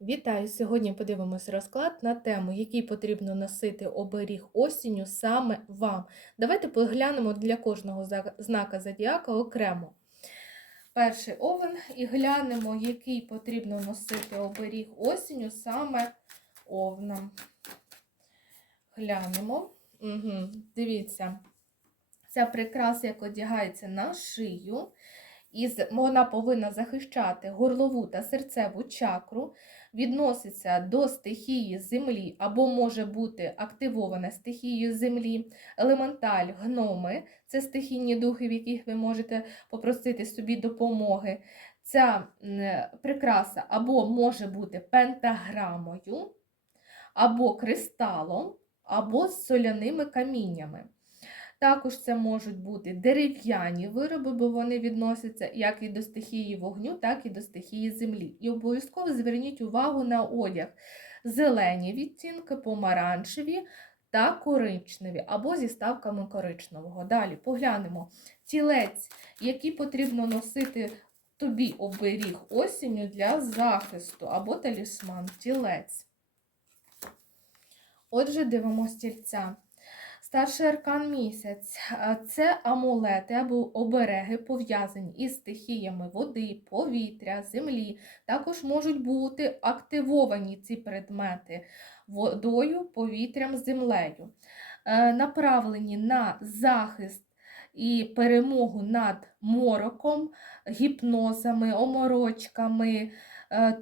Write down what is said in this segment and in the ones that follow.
Вітаю! Сьогодні подивимось розклад на тему, який потрібно носити оберіг осінню саме вам. Давайте поглянемо для кожного знака зодіака окремо. Перший овен і глянемо, який потрібно носити оберіг осінню саме овнам. Глянемо. Угу. Дивіться, ця прикраса, як одягається на шию, і вона повинна захищати горлову та серцеву чакру, відноситься до стихії землі або може бути активована стихією землі, елементаль, гноми це стихійні духи, в яких ви можете попросити собі допомоги. Ця прикраса або може бути пентаграмою, або кристалом, або з соляними каміннями. Також це можуть бути дерев'яні вироби, бо вони відносяться як і до стихії вогню, так і до стихії землі. І обов'язково зверніть увагу на одяг. Зелені відтінки, помаранчеві та коричневі, або зі ставками коричневого. Далі поглянемо тілець, який потрібно носити тобі оберіг осінню для захисту, або талісман тілець. Отже, дивимося тільця. Старший аркан місяць це амулети або обереги, пов'язані із стихіями води, повітря, землі. Також можуть бути активовані ці предмети водою, повітрям, землею, Е, направлені на захист і перемогу над мороком, гіпнозами, оморочками,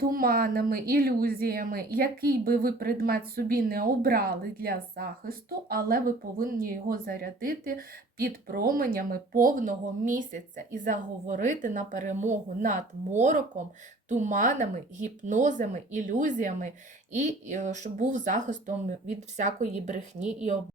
туманами, ілюзіями, який би ви предмет собі не обрали для захисту, але ви повинні його зарядити під променями повного місяця і заговорити на перемогу над мороком, туманами, гіпнозами, ілюзіями, і е, щоб був захистом від всякої брехні і об.